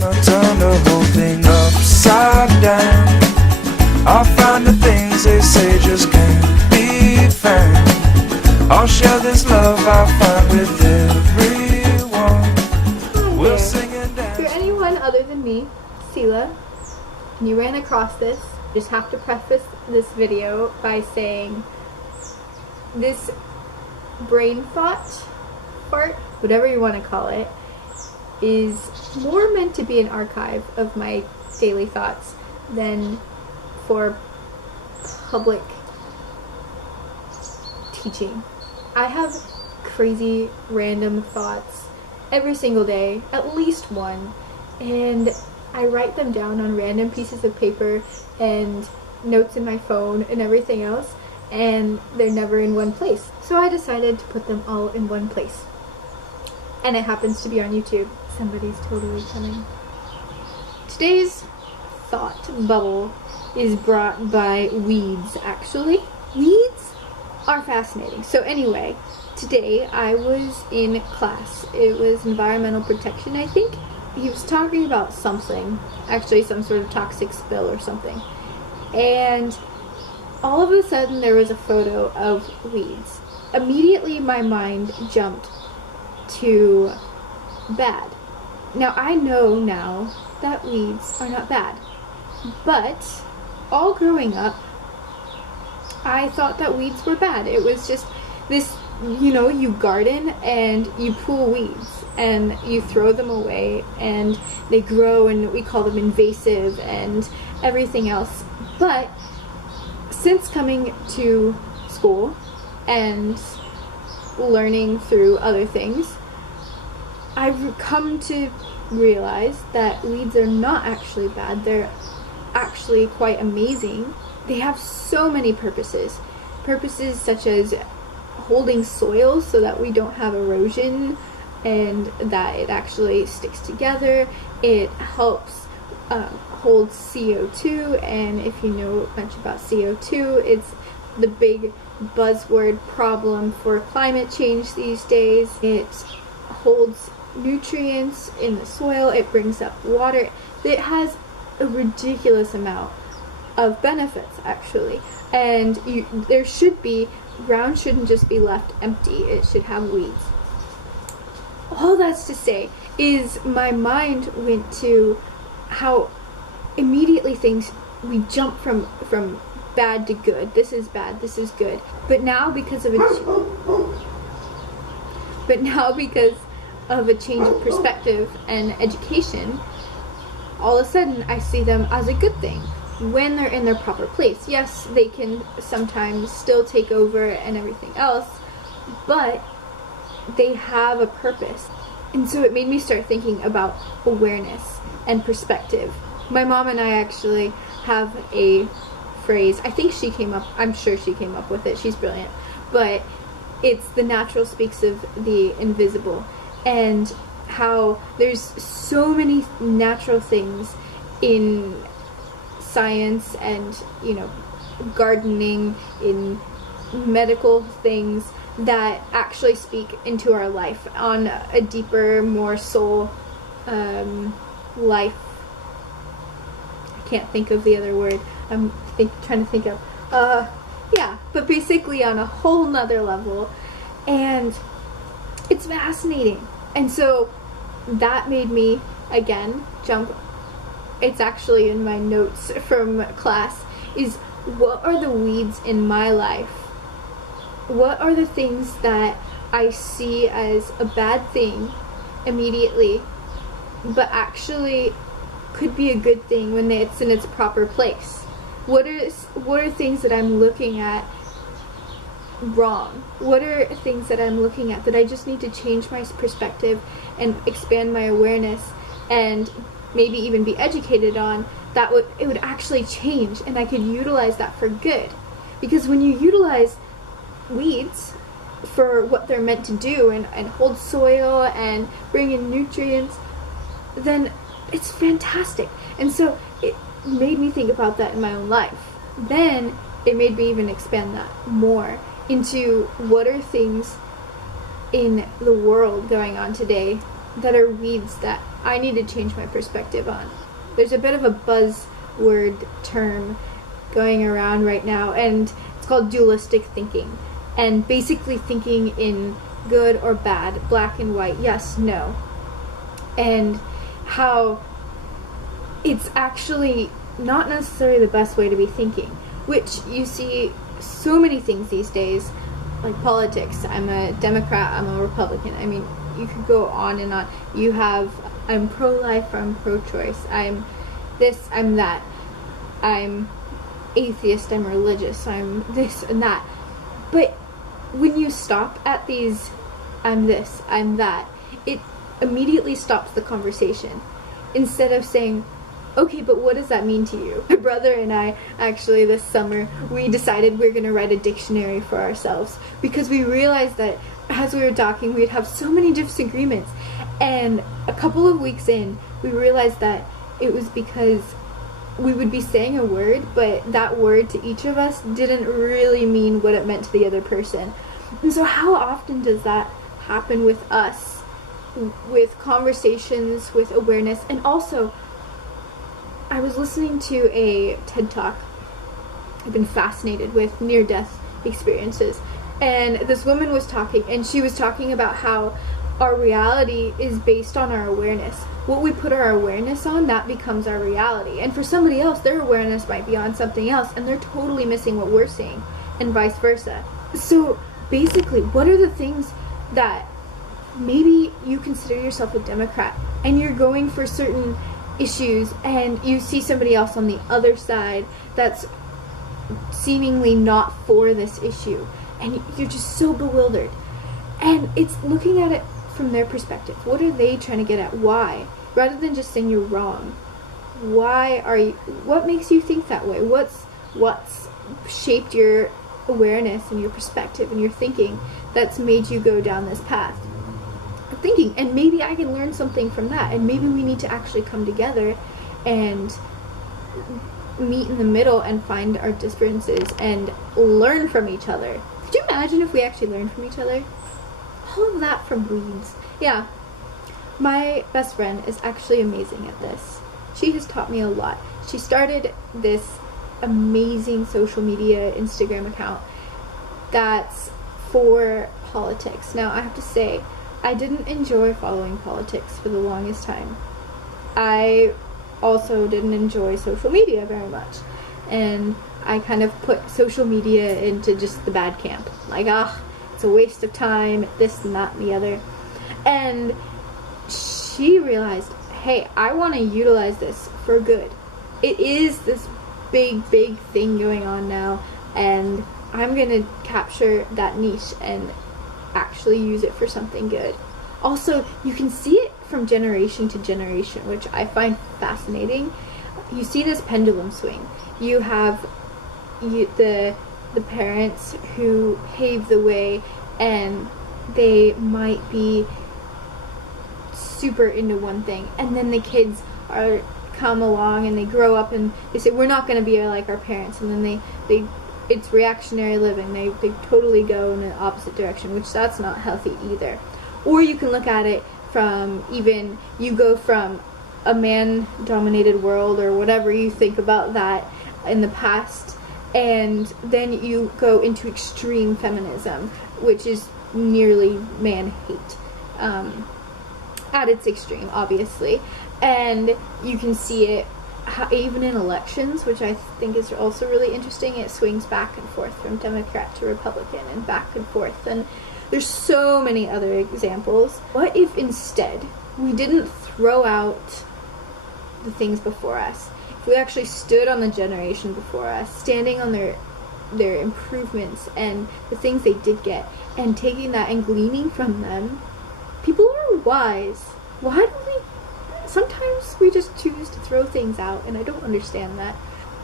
gonna turn the whole thing upside down. I'll find the things they say just can't be found. I'll share this love I find with everyone. We'll sing and dance. For anyone other than me, Sela, and you ran across this, just have to preface this video by saying this brain thought part, whatever you want to call it, is more meant to be an archive of my daily thoughts than for public teaching. I have crazy random thoughts every single day, at least one, and I write them down on random pieces of paper and notes in my phone and everything else, and they're never in one place. So I decided to put them all in one place. And it happens to be on YouTube. Somebody's totally coming. Today's thought bubble is brought by weeds, actually. Weeds are fascinating. So anyway, today I was in class. It was environmental protection, I think. He was talking about something, actually some sort of toxic spill or something. And all of a sudden there was a photo of weeds. Immediately my mind jumped to bad. Now I know now that weeds are not bad, but all growing up I thought that weeds were bad. It was just this, you know, you garden and you pull weeds and you throw them away and they grow and we call them invasive and everything else. But since coming to school and learning through other things, I've come to realize that weeds are not actually bad. They're actually quite amazing. They have so many purposes. Purposes such as holding soil so that we don't have erosion and that it actually sticks together. It helps hold CO2, and if you know much about CO2, it's the big buzzword problem for climate change these days. It holds nutrients in the soil, it brings up water. It has a ridiculous amount of benefits, actually. And there should be, ground shouldn't just be left empty, it should have weeds. All that's to say is my mind went to how immediately we jump from bad to good. This is bad, this is good. But now because of a change of perspective and education, all of a sudden I see them as a good thing when they're in their proper place. Yes, they can sometimes still take over and everything else, but they have a purpose. And so it made me start thinking about awareness and perspective. My mom and I actually have a phrase, I'm sure she came up with it, she's brilliant, but it's the natural speaks of the invisible, and how there's so many natural things in science and, you know, gardening, in medical things that actually speak into our life on a deeper, more soul life. I can't think of the other word. I'm trying to think of yeah, but basically on a whole nother level, and it's fascinating. And so that made me again jump. It's actually in my notes from class, is what are the weeds in my life? What are the things that I see as a bad thing immediately, but actually could be a good thing when it's in its proper place? What are things that I'm looking at wrong? What are things that I'm looking at that I just need to change my perspective and expand my awareness and maybe even be educated on, that it would actually change and I could utilize that for good? Because when you utilize weeds for what they're meant to do and hold soil and bring in nutrients, then it's fantastic. And so it made me think about that in my own life. Then it made me even expand that more into what are things in the world going on today that are weeds that I need to change my perspective on. There's a bit of a buzzword term going around right now, and it's called dualistic thinking. And basically thinking in good or bad, black and white, yes, no. And how it's actually not necessarily the best way to be thinking, which you see so many things these days, like politics. I'm a Democrat, I'm a Republican. I mean, you could go on and on. You have, I'm pro-life, I'm pro-choice, I'm this, I'm that. I'm atheist, I'm religious, I'm this and that. But when you stop at these, I'm this, I'm that, it immediately stops the conversation. Instead of saying, okay, but what does that mean to you? My brother and I, actually this summer, we decided we we're going to write a dictionary for ourselves, because we realized that as we were talking, we'd have so many disagreements. And a couple of weeks in, we realized that it was because we would be saying a word, but that word to each of us didn't really mean what it meant to the other person. And so how often does that happen with us, with conversations, with awareness? And also, I was listening to a TED Talk. I've been fascinated with near-death experiences. And this woman was talking, and she was talking about how our reality is based on our awareness. What we put our awareness on, that becomes our reality. And for somebody else, their awareness might be on something else, and they're totally missing what we're seeing, and vice versa. So basically, what are the things that maybe you consider yourself a Democrat, and you're going for certain issues, and you see somebody else on the other side that's seemingly not for this issue, and you're just so bewildered. And it's looking at it from their perspective. What are they trying to get at? Why? Rather than just saying you're wrong. Why are you, what makes you think that way? What's shaped your awareness and your perspective and your thinking that's made you go down this path of thinking? And maybe I can learn something from that, and maybe we need to actually come together and meet in the middle and find our differences and learn from each other. Could you imagine if we actually learned from each other? All of that from weeds. Yeah. My best friend is actually amazing at this. She has taught me a lot. She started this amazing social media Instagram account that's for politics. Now, I have to say, I didn't enjoy following politics for the longest time. I also didn't enjoy social media very much. And I kind of put social media into just the bad camp. Like, it's a waste of time, this and that and the other. And she realized, hey, I want to utilize this for good. It is this big thing going on now, and I'm going to capture that niche and actually use it for something good. Also, you can see it from generation to generation, which I find fascinating. You see this pendulum swing. You have the parents who pave the way, and they might be super into one thing, and then the kids come along and they grow up and they say, we're not going to be like our parents, and then they it's reactionary living. They totally go in the opposite direction, which that's not healthy either. Or you can look at it from, even you go from a man-dominated world or whatever you think about that in the past, and then you go into extreme feminism, which is nearly man-hate at its extreme, obviously. And you can see it even in elections, which I think is also really interesting. It swings back and forth from Democrat to Republican and back and forth, and there's so many other examples. What if instead we didn't throw out the things before us? If we actually stood on the generation before us, standing on their improvements and the things they did get, and taking that and gleaning from them. People are wise. Why do we... Sometimes we just choose to throw things out, and I don't understand that.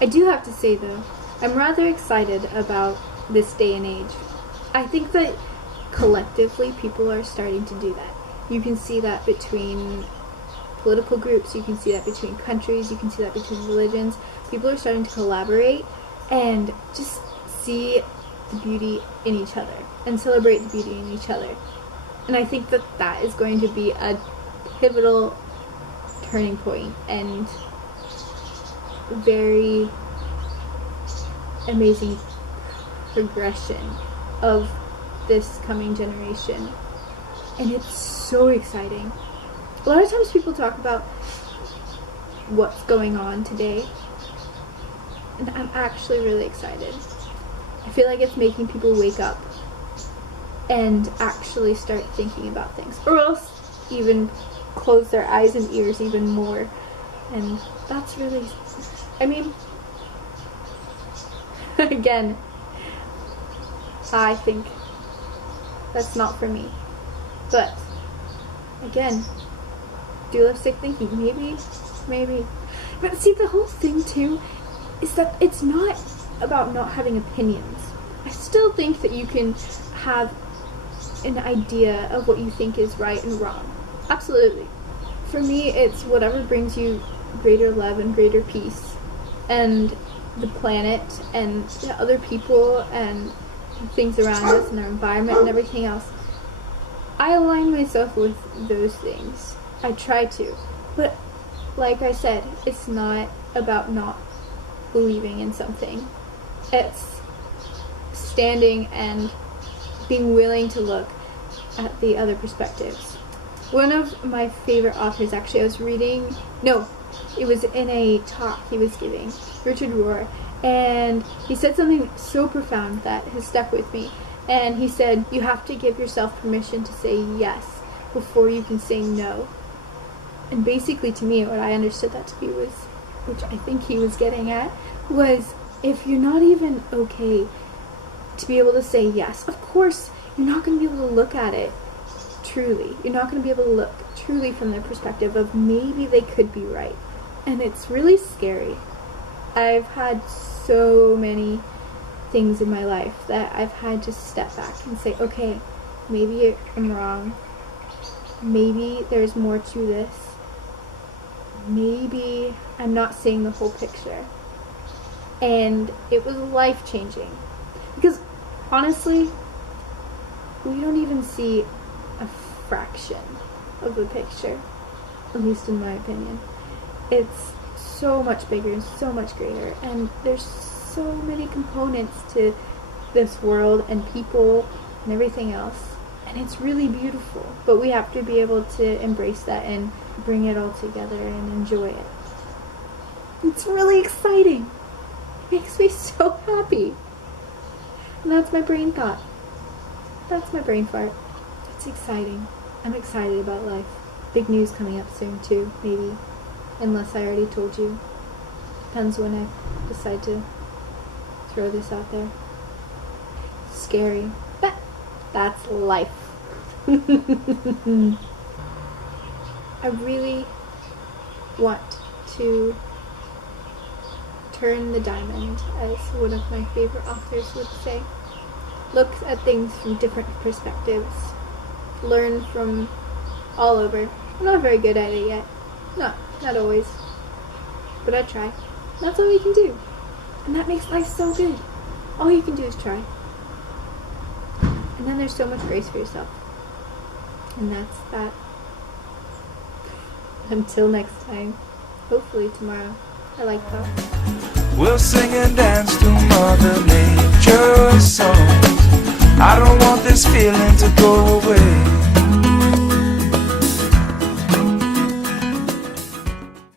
I do have to say, though, I'm rather excited about this day and age. I think that collectively people are starting to do that. You can see that between political groups, you can see that between countries, you can see that between religions. People are starting to collaborate and just see the beauty in each other and celebrate the beauty in each other. And I think that that is going to be a pivotal turning point and very amazing progression of this coming generation. And it's so exciting. A lot of times people talk about what's going on today, and I'm actually really excited. I feel like it's making people wake up and actually start thinking about things, or else even close their eyes and ears even more. And that's really, I mean, again, I think that's not for me. But again, dualistic thinking, maybe. But see, the whole thing too is that it's not about not having opinions. I still think that you can have an idea of what you think is right and wrong. Absolutely. For me, it's whatever brings you greater love and greater peace, and the planet and the other people and things around us and our environment and everything else. I align myself with those things. I try to. But like I said, it's not about not believing in something. It's standing and being willing to look at the other perspectives. One of my favorite authors, actually, I was reading, it was in a talk he was giving, Richard Rohr, and he said something so profound that has stuck with me. And he said, you have to give yourself permission to say yes before you can say no. And basically, to me, what I understood that to be was, which I think he was getting at, was if you're not even okay to be able to say yes, of course, you're not going to be able to look at it truly. You're not going to be able to look truly from the perspective of maybe they could be right. And it's really scary. I've had so many things in my life that I've had to step back and say, okay, maybe I'm wrong. Maybe there's more to this. Maybe I'm not seeing the whole picture. And it was life-changing. Because, honestly, we don't even see a fraction of the picture, at least in my opinion. It's so much bigger and so much greater, and there's so many components to this world and people and everything else, and it's really beautiful. But we have to be able to embrace that and bring it all together and enjoy it. It's really exciting. It makes me so happy. And that's my brain thought. That's my brain fart. It's exciting. I'm excited about life. Big news coming up soon too, maybe. Unless I already told you. Depends when I decide to throw this out there. Scary. But that's life. I really want to turn the diamond, as one of my favorite authors would say. Look at things from different perspectives. Learn from all over. I'm not very good at it yet. Not always. But I try. That's all we can do. And that makes life so good. All you can do is try. And then there's so much grace for yourself. And that's that. Until next time. Hopefully tomorrow. I like that. We'll sing and dance to Mother Nature's songs. I don't want this feeling to go away.